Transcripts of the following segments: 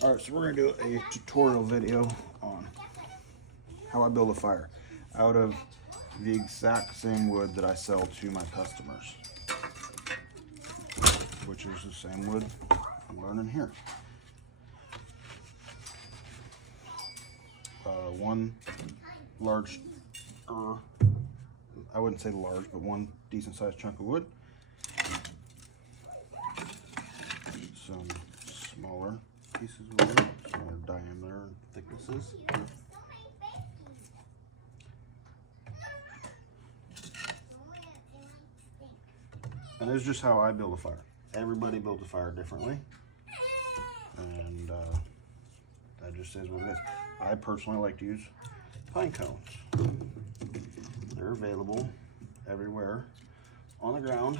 All right, so we're gonna do a tutorial video on how I build a fire out of the exact same wood that I sell to my customers, which is the same wood I'm burning here. One large, I wouldn't say large, but one decent sized chunk of wood. Some smaller pieces of wood, smaller diameter and thicknesses. And this is just how I build a fire. Everybody builds a fire differently, and that just is what it is. I personally like to use pine cones. They're available everywhere on the ground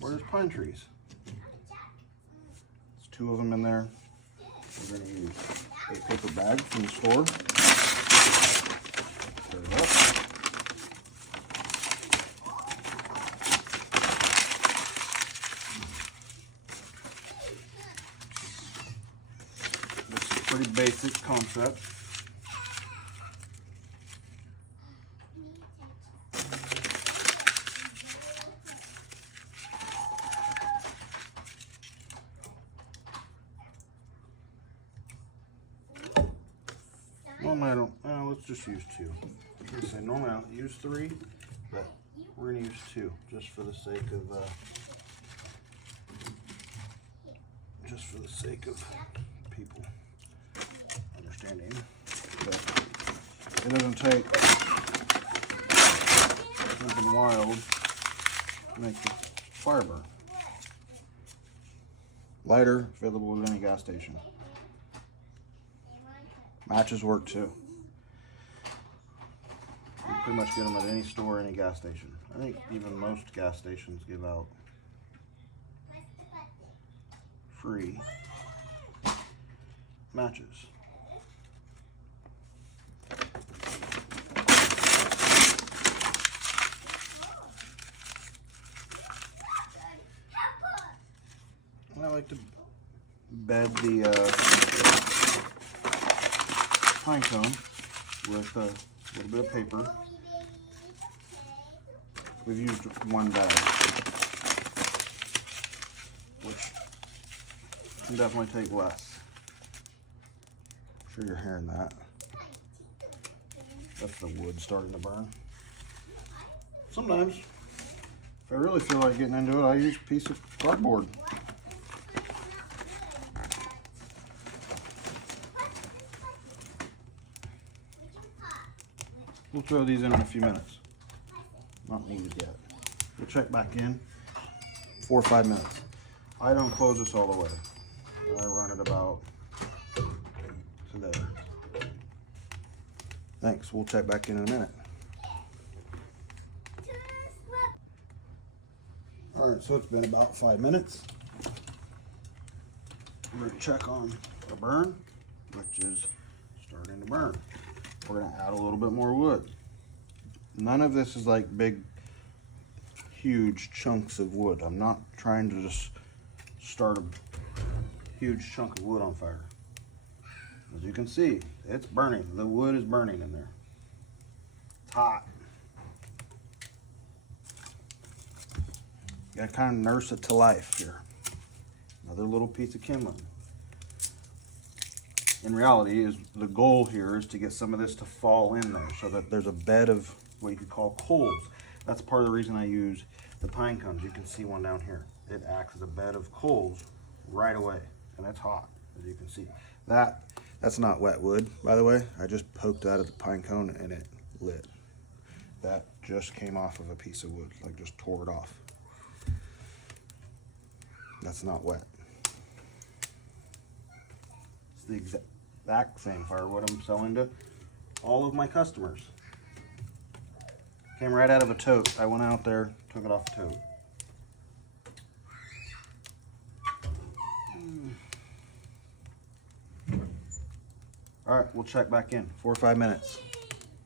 where there's pine trees. There's 2 of them in there. We're going to use a paper bag from the store. Tear it up. This is a pretty basic concept. Normally I don't, let's just use 2. I was going to say normally I don't use 3, but we're going to use 2 just for the sake of people understanding that it doesn't take something wild to make the fire burn. Lighter, available at any gas station. Matches work too. You pretty much get them at any store, any gas station. I think even most gas stations give out free matches. I like to bed the pine cone with a little bit of paper. We've used 1 bag, which can definitely take less. I'm sure you're hearing that. That's the wood starting to burn. Sometimes, if I really feel like getting into it, I use a piece of cardboard. We'll throw these in a few minutes. Not needed yet. We'll check back in 4 or 5 minutes. I don't close this all the way. I run it about to there. Thanks. We'll check back in a minute. All right, so it's been about 5 minutes. We're going to check on the burn, which is starting to burn. We're going to add a little bit more wood. None of this is like big, huge chunks of wood. I'm not trying to just start a huge chunk of wood on fire. As you can see, it's burning. The wood is burning in there. It's hot. You gotta kind of nurse it to life here. Another little piece of kindling. In reality, is the goal here is to get some of this to fall in there so that there's a bed of what you could call coals. That's part of the reason I use the pine cones. You can see one down here. It acts as a bed of coals right away, and it's hot, as you can see. That's not wet wood, by the way. I just poked out of the pine cone and it lit. That just came off of a piece of wood, like just tore it off. That's not wet. It's the exact same firewood I'm selling to all of my customers. Came right out of a tote. I went out there, took it off the tote. All right, we'll check back in 4 or 5 minutes.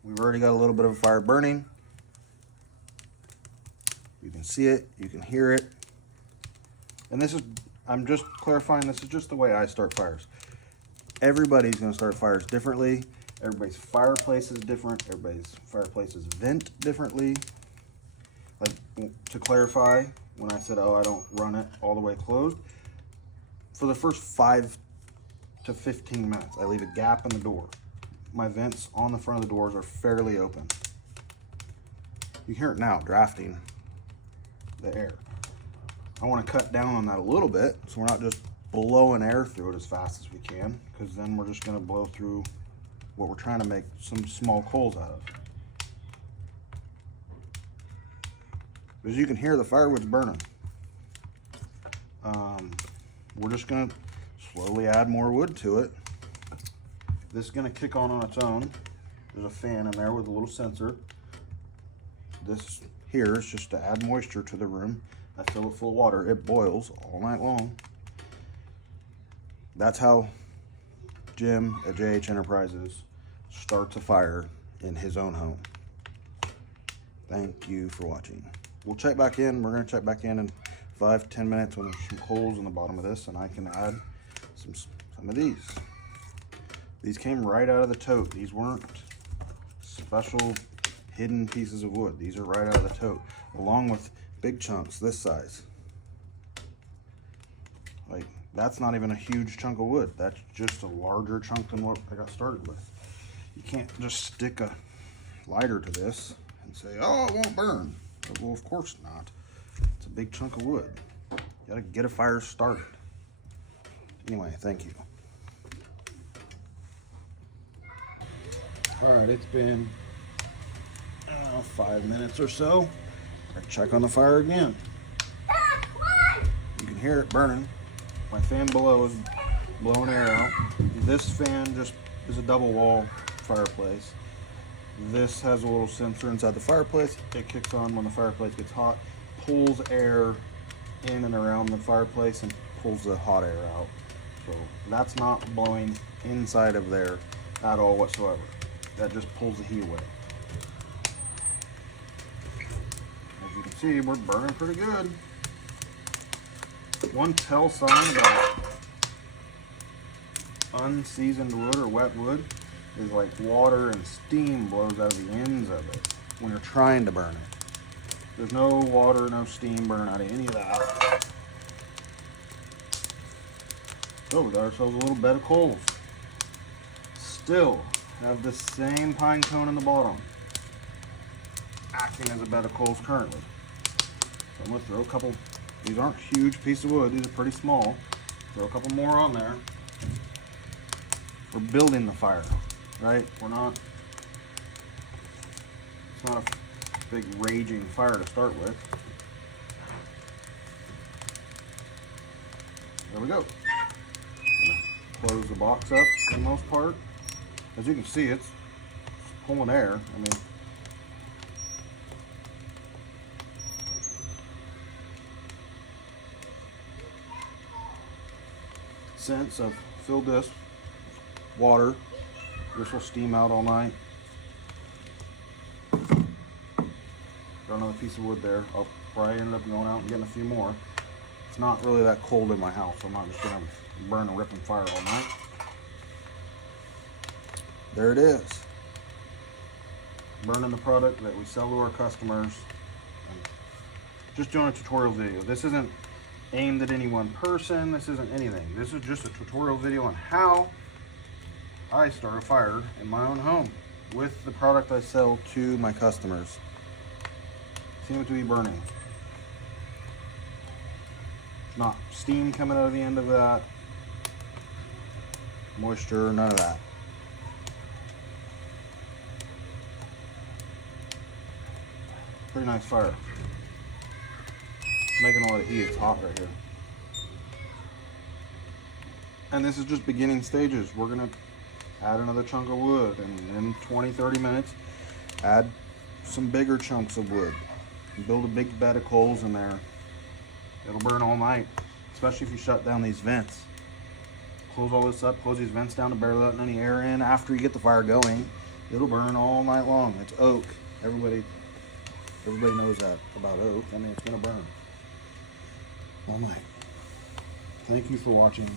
We've already got a little bit of a fire burning. You can see it, you can hear it. And this is, I'm just clarifying, this is just the way I start fires. everybody's gonna start fires differently. Everybody's fireplace is different. Everybody's fireplaces vent differently. Like, to clarify, when I said, oh, I don't run it all the way closed, for the first 5 to 15 minutes, I leave a gap in the door. My vents on the front of the doors are fairly open. You hear it now, drafting the air. I want to cut down on that a little bit, so we're not just blowing air through it as fast as we can, because then we're just going to blow through what we're trying to make some small coals out of. As you can hear, the firewood's burning. We're just going to slowly add more wood to it. This is going to kick on its own. There's a fan in there with a little sensor. This here is just to add moisture to the room. I fill it full of water. It boils all night long. That's how Jim at JH Enterprises starts a fire in his own home. Thank you for watching. We'll check back in. We're going to check back in 5 to 10 minutes when there's some holes in the bottom of this, and I can add some of these. These came right out of the tote. These weren't special hidden pieces of wood. These are right out of the tote, along with big chunks this size. Like, that's not even a huge chunk of wood. That's just a larger chunk than what I got started with. You can't just stick a lighter to this and say, oh, it won't burn. Well, of course not. It's a big chunk of wood. You gotta get a fire started. Anyway, thank you. All right, it's been 5 minutes or so. I check on the fire again. You can hear it burning. My fan below is blowing air out. This fan just is a double wall fireplace. This has a little sensor inside the fireplace. It kicks on when the fireplace gets hot, pulls air in and around the fireplace and pulls the hot air out. So that's not blowing inside of there at all whatsoever. That just pulls the heat away. As you can see, we're burning pretty good. One tell sign about unseasoned wood or wet wood is like water and steam blows out of the ends of it when you're trying to burn it. There's no water, no steam burn out of any of that. So we got ourselves a little bed of coals. Still have the same pine cone in the bottom, acting as a bed of coals currently. So I'm gonna throw a couple, these aren't huge pieces of wood, these are pretty small. Throw a couple more on there. We're building the fire, right? It's not a big raging fire to start with. There we go. Close the box up for the most part. As you can see, it's pulling air. I mean, since I've filled this with water, this will steam out all night. Got another piece of wood there. I'll probably end up going out and getting a few more. It's not really that cold in my house. I'm not just gonna burn a ripping fire all night. There it is. Burning the product that we sell to our customers. Just doing a tutorial video. This isn't aimed at any one person. This isn't anything. This is just a tutorial video on how I start a fire in my own home with the product I sell to my customers. Seems to be burning. Not steam coming out of the end of that. Moisture, none of that. Pretty nice fire. Making a lot of heat. It's hot right here. And this is just beginning stages. We're gonna add another chunk of wood, and in 20-30 minutes add some bigger chunks of wood and build a big bed of coals in there. It'll burn all night, especially if you shut down these vents. Close all this up, close these vents down to barely letting any air in after you get the fire going. It'll burn all night long. It's oak. Everybody knows that about oak. I mean, it's gonna burn all night. Thank you for watching.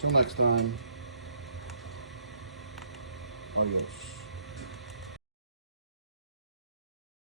Till next time. Adios.